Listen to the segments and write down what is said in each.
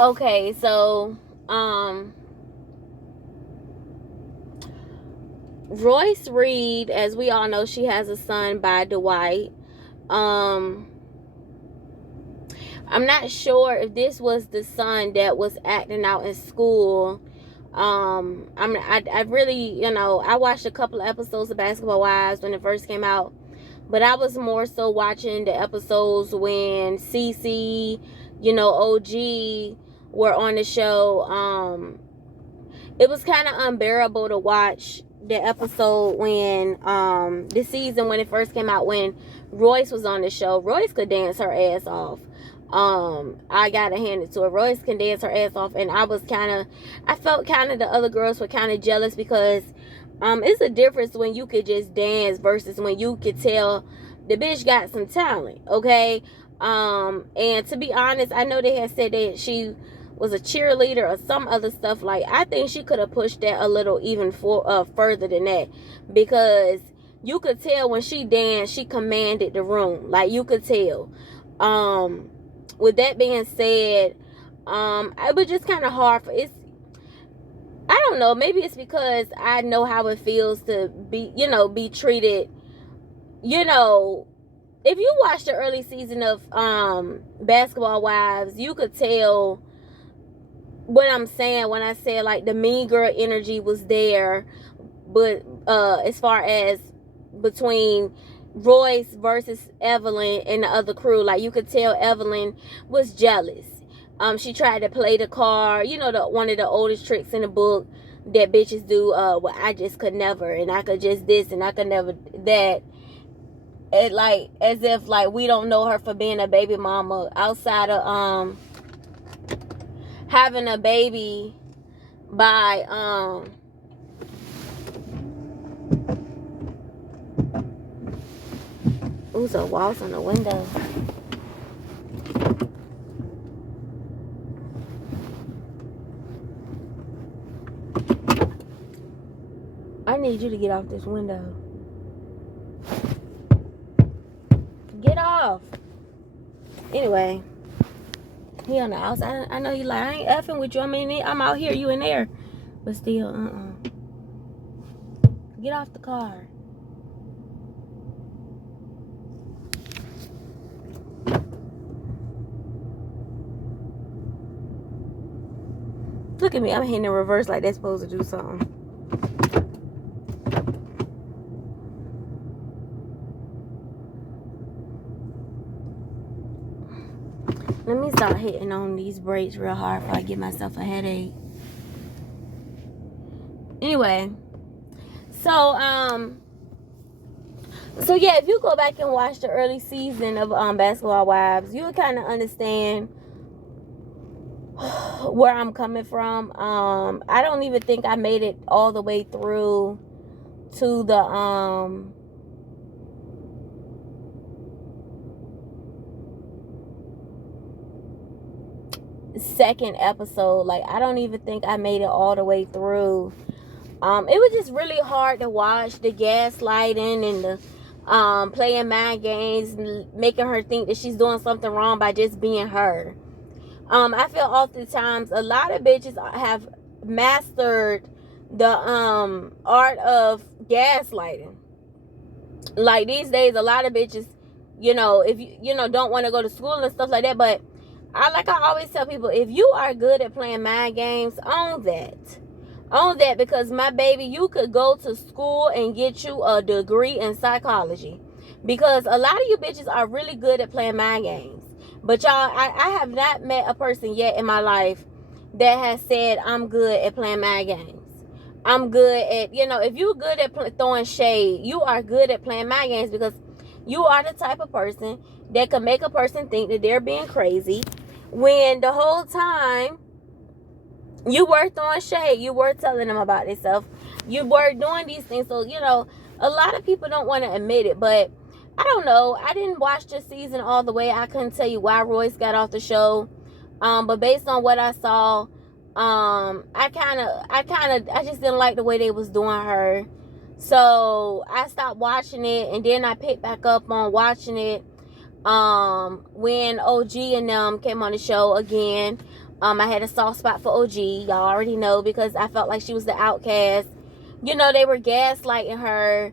Okay, so Royce Reed, as we all know, she has a son by Dwight. Um, I'm not sure if this was the son that was acting out in school. I really, I watched a couple of episodes of Basketball Wives when it first came out, but I was more so watching the episodes when CC, OG were on the show. It was kind of unbearable to watch the episode when the season when it first came out, when Royce was on the show. Royce could dance her ass off. I gotta hand it to her. Royce can dance her ass off, and I felt kind of the other girls were kind of jealous because it's a difference when you could just dance versus when you could tell the bitch got some talent. Okay. And to be honest, I know they had said that she was a cheerleader or some other stuff. Like, I think she could have pushed that a little even further than that, because you could tell when she danced, she commanded the room. Like, you could tell. With that being said, it was just kind of hard for it's. I don't know. Maybe it's because I know how it feels to be treated. If you watch the early season of Basketball Wives, you could tell what I'm saying when I say, like, the mean girl energy was there, but as far as between Royce versus Evelyn and the other crew, like, you could tell Evelyn was jealous. She tried to play the card, one of the oldest tricks in the book that bitches do. Well, I just could never, and I could just this, and I could never that. It, like, as if, like, we don't know her for being a baby mama outside of having a baby by ooh, so walls on the window. I need you to get off this window. Get off. Anyway, he on the outside. I know you like, I ain't effing with you. I mean, I'm out here, you in there. But still, Get off the car. Look at me. I'm hitting in reverse like that's supposed to do something. Let me start hitting on these brakes real hard before I get myself a headache. Anyway, so yeah, if you go back and watch the early season of Basketball Wives, you'll kind of understand where I'm coming from. I don't even think I made it all the way through to the second episode. Like, I don't even think I made it all the way through. It was just really hard to watch the gaslighting and the playing mind games, making her think that she's doing something wrong by just being her. I feel oftentimes a lot of bitches have mastered the art of gaslighting. Like, these days, a lot of bitches, if you don't want to go to school and stuff like that, but I always tell people, if you are good at playing mind games, own that, because my baby, you could go to school and get you a degree in psychology, because a lot of you bitches are really good at playing mind games. But y'all, I have not met a person yet in my life that has said, I'm good at playing mind games. I'm good at, if you're good at throwing shade, you are good at playing mind games, because you are the type of person that can make a person think that they're being crazy when the whole time you were throwing shade, you were telling them about themselves, you were doing these things. So, a lot of people don't want to admit it, but I don't know. I didn't watch the season all the way. I couldn't tell you why Royce got off the show. But based on what I saw, I just didn't like the way they was doing her. So I stopped watching it, and then I picked back up on watching it when OG and them came on the show again. I had a soft spot for OG. Y'all already know, because I felt like she was the outcast. You know, they were gaslighting her.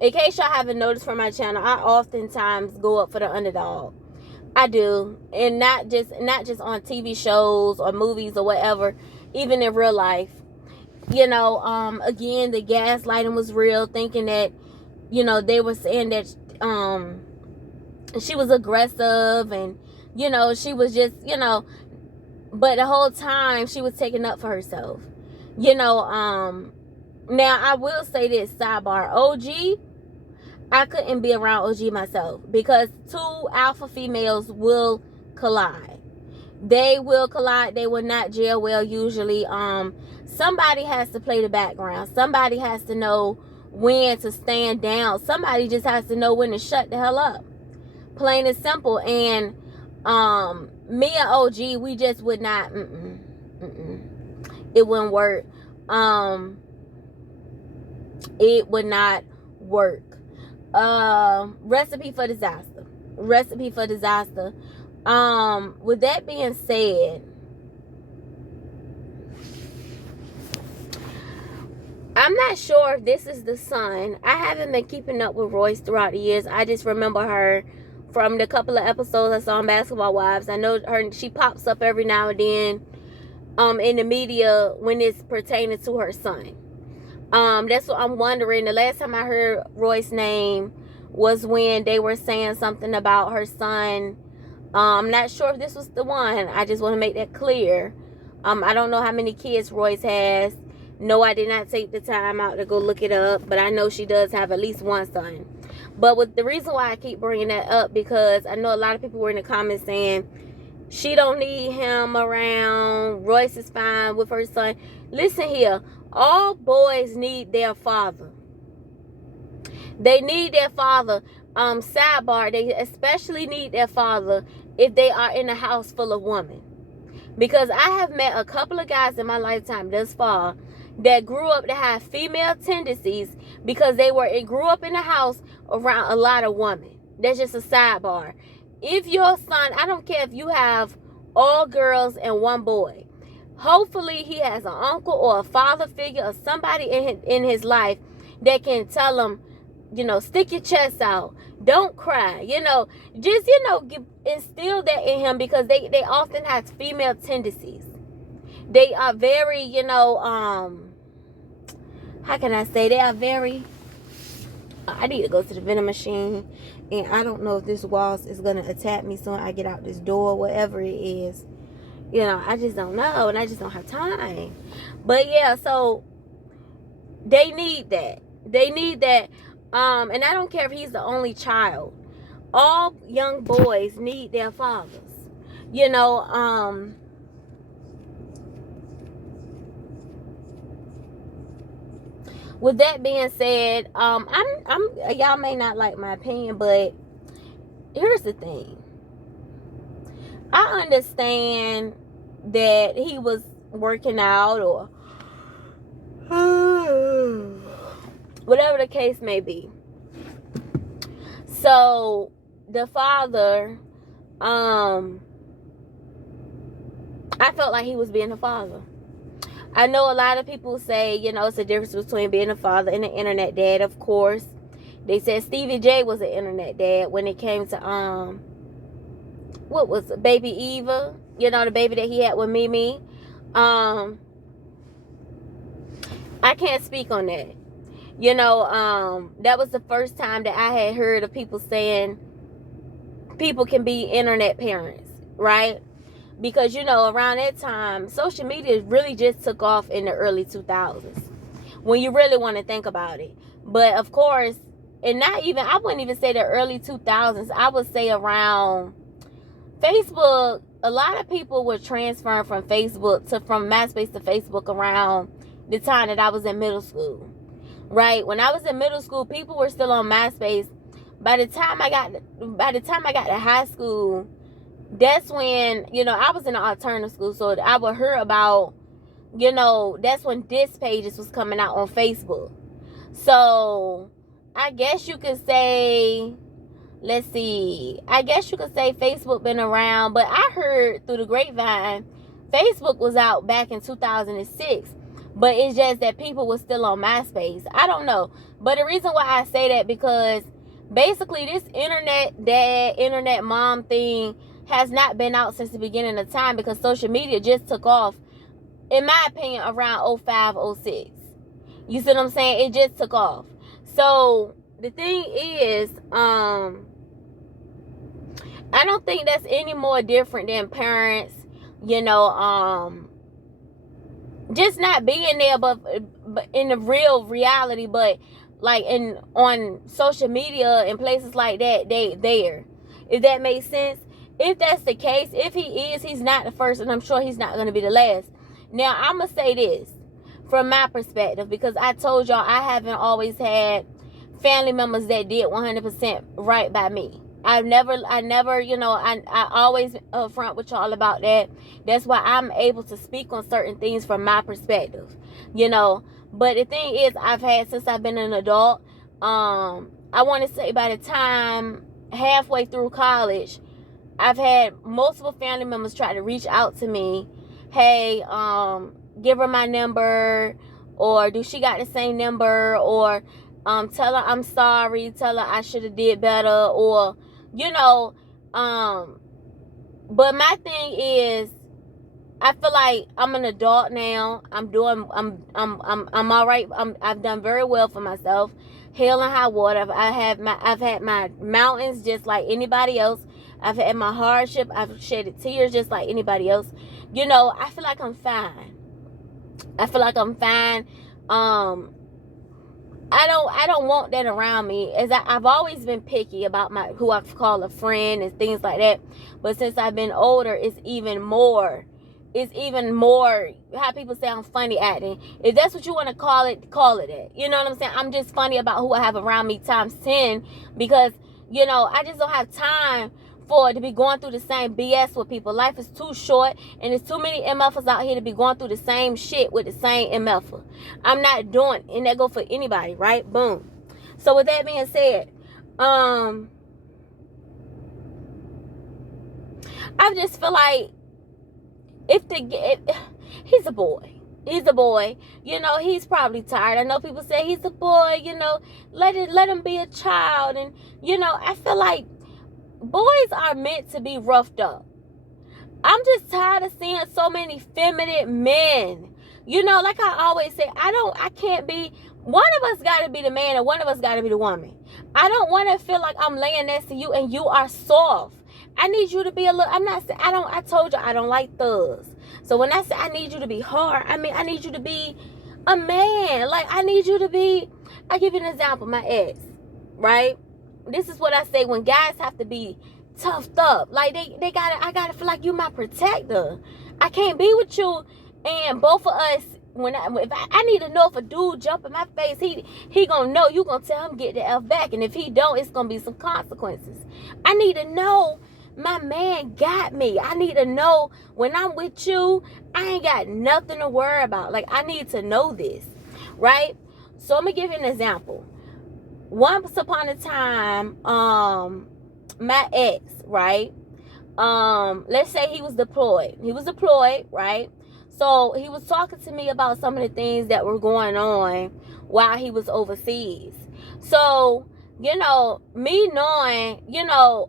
In case y'all haven't noticed from my channel, I oftentimes go up for the underdog. I do. And not just on TV shows or movies or whatever, even in real life. You know, again, the gaslighting was real, thinking that, you know, they were saying that she was aggressive, and, you know, she was just, you know, but the whole time she was taking up for herself. You know, now I will say this, sidebar, OG, I couldn't be around OG myself, because two alpha females will collide. They will collide. They will not gel well usually. Somebody has to play the background. Somebody has to know when to stand down. Somebody just has to know when to shut the hell up. Plain and simple. And me and OG, we just would not. It wouldn't work. It would not work. Recipe for disaster. Recipe for disaster. With that being said, I'm not sure if this is the son. I haven't been keeping up with Royce throughout the years. I just remember her from the couple of episodes I saw on Basketball Wives. I know her, she pops up every now and then in the media when it's pertaining to her son. That's what I'm wondering. The last time I heard Royce's name was when they were saying something about her son. I'm not sure if this was the one. I just want to make that clear. I don't know how many kids Royce has. No, I did not take the time out to go look it up, but I know she does have at least one son. But with the reason why I keep bringing that up, because I know a lot of people were in the comments saying she don't need him around. Royce is fine with her son. Listen here, all boys need their father. They need their father. Sidebar, they especially need their father if they are in a house full of women. Because I have met a couple of guys in my lifetime thus far that grew up to have female tendencies because they grew up in a house around a lot of women. That's just a sidebar. If your son, I don't care if you have all girls and one boy, hopefully he has an uncle or a father figure or somebody in his life that can tell him, you know, stick your chest out, don't cry, you know, just, you know, instill that in him, because they often have female tendencies. They are very, you know, how can I say, they are very, I need to go to the vending machine, and I don't know if this wasp is going to attack me soon I get out this door, whatever it is. You know, I just don't know, and I just don't have time. But yeah, so they need that. They need that. And I don't care if he's the only child. All young boys need their fathers. You know, with that being said, I'm y'all may not like my opinion, but here's the thing. I understand that he was working out or whatever the case may be. So the father, I felt like he was being a father. I know a lot of people say, you know, it's a difference between being a father and an internet dad. Of course, they said Stevie J was an internet dad when it came to what was it, baby Eva, you know, the baby that he had with Mimi. I can't speak on that. You know, that was the first time that I had heard of people saying people can be internet parents, right? Because, you know, around that time, social media really just took off in the early 2000s, when you really want to think about it. But of course, and not even, I wouldn't even say the early 2000s. I would say around Facebook, a lot of people were transferring from MySpace to Facebook around the time that I was in middle school, right? When I was in middle school, people were still on MySpace. By the time I got to high school, that's when, you know, I was in an alternative school, so I would hear about, you know, that's when diss pages was coming out on Facebook. So I guess you could say let's see, I guess you could say Facebook been around, but I heard through the grapevine Facebook was out back in 2006, but it's just that people were still on MySpace. I don't know, but the reason why I say that, because basically this internet dad, internet mom thing has not been out since the beginning of time, because social media just took off, in my opinion, around 05, 06. You see what I'm saying? It just took off. So the thing is, I don't think that's any more different than parents, just not being there, but in the real reality, but like on social media and places like that, they there. If that makes sense. If that's the case, if he is, he's not the first, and I'm sure he's not going to be the last. Now, I'm going to say this from my perspective, because I told y'all I haven't always had family members that did 100% right by me. I never, I always upfront with y'all about that. That's why I'm able to speak on certain things from my perspective, But the thing is, I've had, since I've been an adult, I want to say by the time halfway through college, I've had multiple family members try to reach out to me. Hey, give her my number, or do she got the same number, or tell her I'm sorry, tell her I should have did better, or but my thing is, I feel like I'm an adult now. I'm all right. I've done very well for myself. Hell and high water. I've had my mountains just like anybody else. I've had my hardship. I've shedded tears just like anybody else. I feel like I'm fine. I don't want that around me. I've always been picky about who I call a friend and things like that. But since I've been older, it's even more. How people say I'm funny acting. If that's what you want to call it, call it that. You know what I'm saying? I'm just funny about who I have around me times 10, because I just don't have time to be going through the same BS with people. Life is too short, and there's too many MFers out here to be going through the same shit with the same MFer. I'm not doing, and that go for anybody, right? Boom. So with that being said, I just feel like he's a boy. He's a boy. He's probably tired. I know people say he's a boy, let him be a child. And, I feel like boys are meant to be roughed up. I'm just tired of seeing so many feminine men. Like I always say, I can't be, one of us got to be the man and one of us got to be the woman. I don't want to feel like I'm laying next to you and you are soft. I need you to be I told you I don't like thugs. So when I say I need you to be hard, I mean, I need you to be a man. Like, I need you to be, I'll give you an example, my ex, right? This is what I say when guys have to be toughed up. Like, I gotta feel like you my protector. I can't be with you and both of us, if I need to know if a dude jump in my face, he gonna know you gonna tell him get the F back. And if he don't, it's gonna be some consequences. I need to know my man got me. I need to know when I'm with you, I ain't got nothing to worry about. Like, I need to know this, right? So I'm gonna give you an example. Once upon a time, my ex, right? Let's say he was deployed. Right? So he was talking to me about some of the things that were going on while he was overseas. So, me knowing,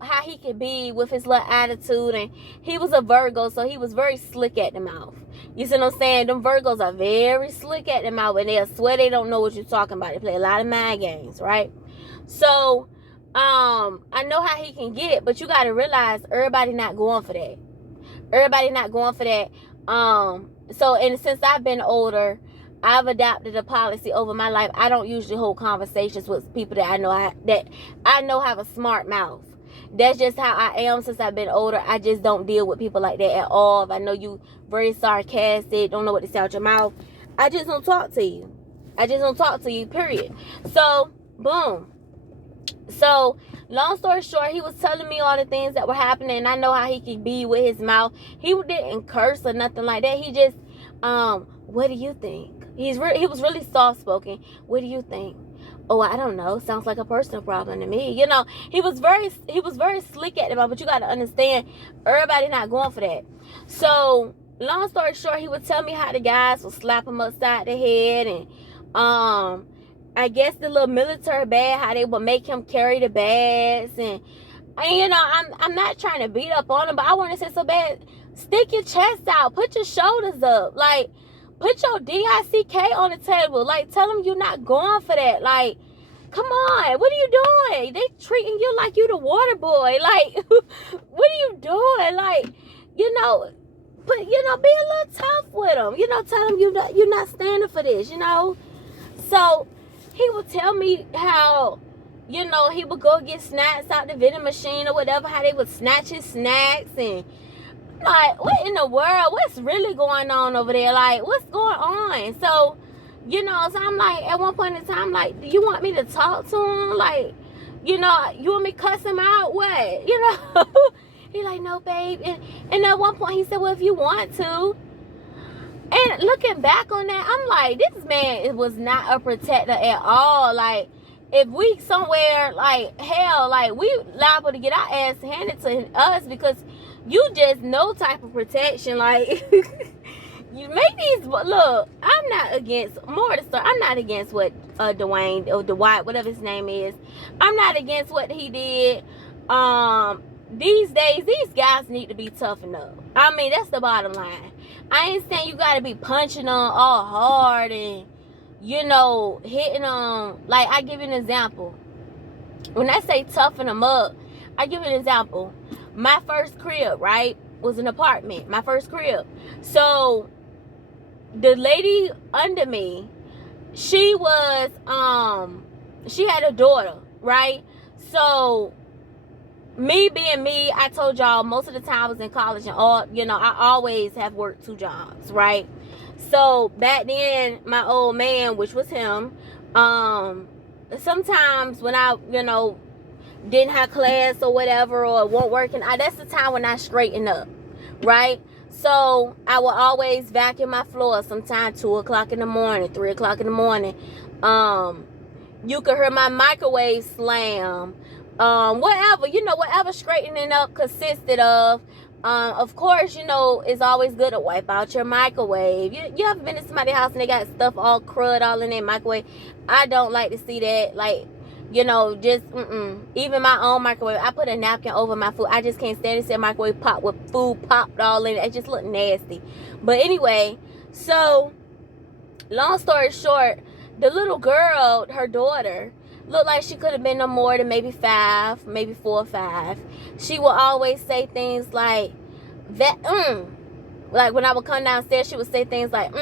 how he could be with his little attitude, and he was a Virgo, so he was very slick at the mouth. You see what I'm saying? Them Virgos are very slick at the mouth, and they'll swear they don't know what you're talking about. They play a lot of mind games, right? So, I know how he can get, but you got to realize everybody not going for that. So, and since I've been older, I've adopted a policy over my life. I don't usually hold conversations with people that I know have a smart mouth. That's just how I am since I've been older. I just don't deal with people like that at all. If I know you very sarcastic, don't know what to say out your mouth, I just don't talk to you. Period. So, boom. So, long story short, he was telling me all the things that were happening. And I know how he can be with his mouth. He didn't curse or nothing like that. He just, what do you think? He was really soft spoken. What do you think? Oh, I don't know. Sounds like a personal problem to me. You know, he was very slick at it, but you got to understand, everybody not going for that. So, long story short, he would tell me how the guys would slap him upside the head, and I guess the little military bag, how they would make him carry the bags, and you know, I'm not trying to beat up on him, but I want to say so bad, stick your chest out, put your shoulders up, like, put your DICK on the table. Like, tell them you're not going for that. Like, come on, what are you doing? They treating you like you the water boy. Like, what are you doing? Like, you know, but you know, be a little tough with them. You know, tell them you're not standing for this. You know, so he would tell me how, you know, he would go get snacks out the vending machine or whatever. How they would snatch his snacks, and like, what in the world? What's really going on over there? Like, what's going on? So, you know, so I'm like, at one point in time, like, do you want me to talk to him? Like, you know, you want me to cuss him out? What? You know? He like, no, babe. And at one point he said, well, if you want to. And looking back on that, I'm like, this man was not a protector at all. Like, if we somewhere, like, hell, like, we liable to get our ass handed to us because you just no type of protection. Like, you make these, look, I'm not against, more to start, I'm not against what Dwayne or Dwight, whatever his name is, I'm not against what he did. These days, these guys need to be toughened up. I mean, that's the bottom line. I ain't saying you gotta be punching them all hard and, you know, hitting them. Like, I give you an example. When I say toughen them up, I give you an example. My first crib, right, was an apartment. My first crib. So, the lady under me, she was, she had a daughter, right? So, me being me, I told y'all most of the time I was in college and all, you know, I always have worked 2 jobs, right? So, back then, my old man, which was him, sometimes when I, you know, didn't have class or whatever, or won't work, and that's the time when I straighten up, right? So I will always vacuum my floor sometime 2 o'clock in the morning, 3 o'clock in the morning. You could hear my microwave slam, whatever, you know, whatever straightening up consisted of. Of course, you know, it's always good to wipe out your microwave. You ever been to somebody's house and they got stuff all crud all in their microwave? I don't like to see that. Like, you know, just, even my own microwave, I put a napkin over my food. I just can't stand to see a microwave pop with food popped all in it. It just look nasty. But anyway, so, long story short, the little girl, her daughter, looked like she could have been no more than maybe 5, maybe 4 or 5. She would always say things like, like when I would come downstairs, she would say things like,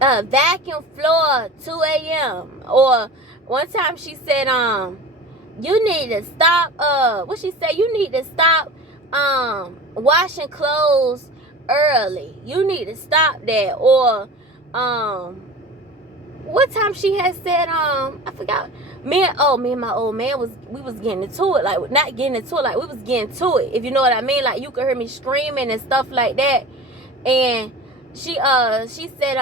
vacuum floor 2 a.m. Or one time she said, you need to stop, what she said, you need to stop, washing clothes early. You need to stop that. Or, what time she had said, I forgot, me and my old man we was getting into it, like, not getting into it, like, we was getting to it, if you know what I mean, like, you could hear me screaming and stuff like that, and she said,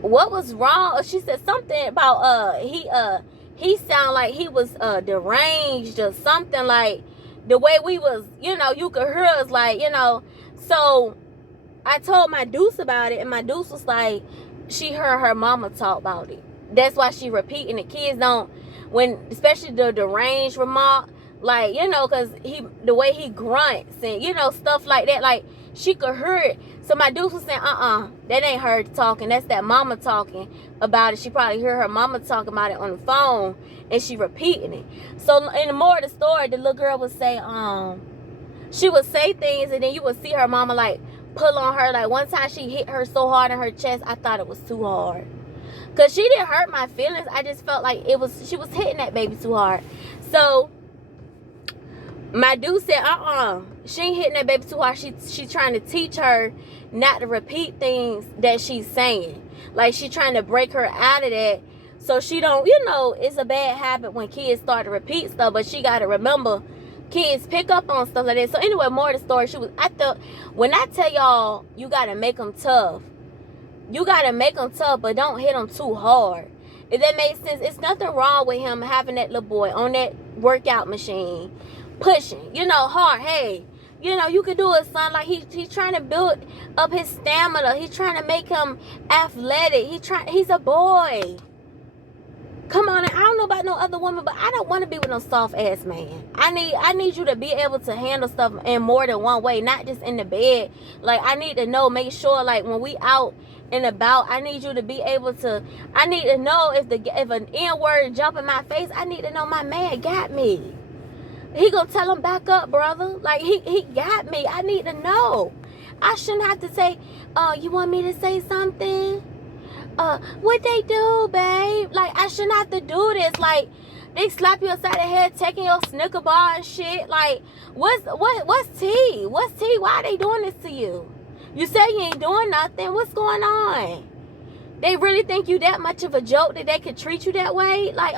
what was wrong? She said something about he sounded like he was deranged or something, like the way we was, you know, you could hear us, like, you know. So I told my deuce about it, and my deuce was like, she heard her mama talk about it. That's why she repeating it. Kids don't, when, especially the deranged remark, like, you know, because the way he grunts and, you know, stuff like that, like, she could hear it. So my dude was saying, that ain't her talking. That's that mama talking about it. She probably heard her mama talking about it on the phone, and she repeating it. So in the more of the story, the little girl would say, she would say things, and then you would see her mama, like, pull on her. Like, one time she hit her so hard in her chest, I thought it was too hard. Because she didn't hurt my feelings. I just felt like she was hitting that baby too hard. So my dude said, she ain't hitting that baby too hard. She trying to teach her not to repeat things that she's saying. Like, she trying to break her out of that, so she don't, you know, it's a bad habit when kids start to repeat stuff, but she got to remember, kids pick up on stuff like that. So anyway, more of the story, I thought, when I tell y'all, you got to make them tough. You got to make them tough, but don't hit them too hard. If that makes sense, it's nothing wrong with him having that little boy on that workout machine, pushing, hard. Hey, you can do it, son. Like he's trying to build up his stamina. He's trying to make him athletic. He's a boy. Come on, I don't know about no other woman, but I don't want to be with no soft ass man. I need you to be able to handle stuff in more than one way, not just in the bed. Like, I need to know, make sure, like, when we out and about, I need you to be able to. I need to know if an N word jump in my face. I need to know my man got me. He gonna tell him back up, brother. Like, he got me. I need to know. I shouldn't have to say, you want me to say something? What they do, babe? Like, I shouldn't have to do this. Like, they slap you upside the head, taking your Snicker bar and shit. Like, what's tea? What's tea? Why are they doing this to you? You say you ain't doing nothing. What's going on? They really think you that much of a joke that they could treat you that way? Like,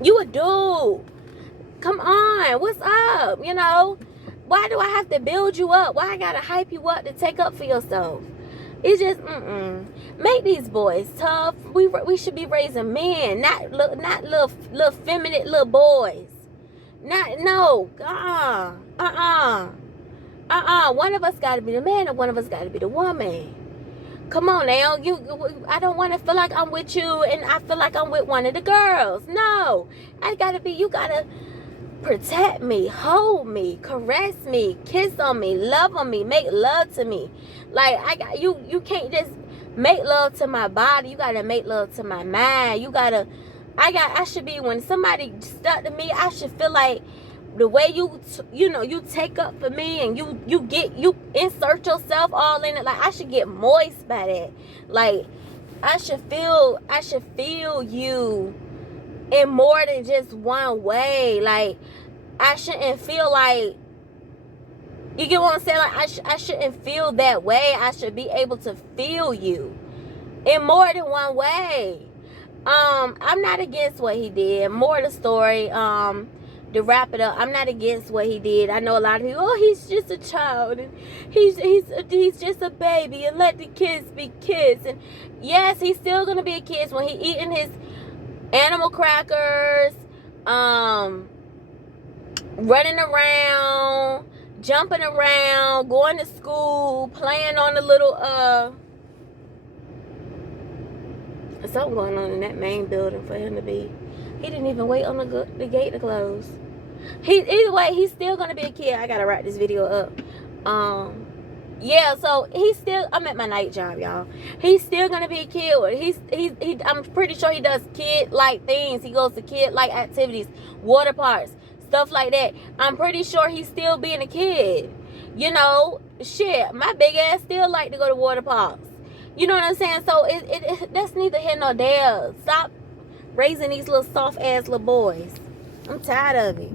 you a dude. Come on. What's up? Why do I have to build you up? Why I gotta hype you up to take up for yourself? It's just, make these boys tough. We should be raising men, not little feminine little boys. One of us got to be the man, and one of us got to be the woman. Come on now, I don't want to feel like I'm with you, and I feel like I'm with one of the girls. No, you gotta protect me, hold me, caress me, kiss on me, love on me, make love to me. Like, you can't just make love to my body. You gotta make love to my mind. I should be, when somebody stuck to me, I should feel like the way you take up for me, and you insert yourself all in it. Like, I should get moist by that. Like, I should feel you in more than just one way. Like, I shouldn't feel like, you get what I'm saying? Like, I shouldn't feel that way. I should be able to feel you in more than one way. I'm not against what he did. More of the story, to wrap it up, I'm not against what he did. I know a lot of people, he's just a child, and he's just a baby, and let the kids be kids. And yes, he's still gonna be a kid when he eating his animal crackers, running around, jumping around, going to school, playing on the little something going on in that main building for him to be. He didn't even wait on the gate to close. Either way, he's still gonna be a kid. I gotta wrap this video up. Yeah, so I'm at my night job, y'all. He's still gonna be a kid. I'm pretty sure he does kid-like things. He goes to kid-like activities, water parks, stuff like that. I'm pretty sure he's still being a kid. Shit, my big ass still like to go to water parks. You know what I'm saying? So that's neither here nor there. Stop raising these little soft ass little boys. I'm tired of it.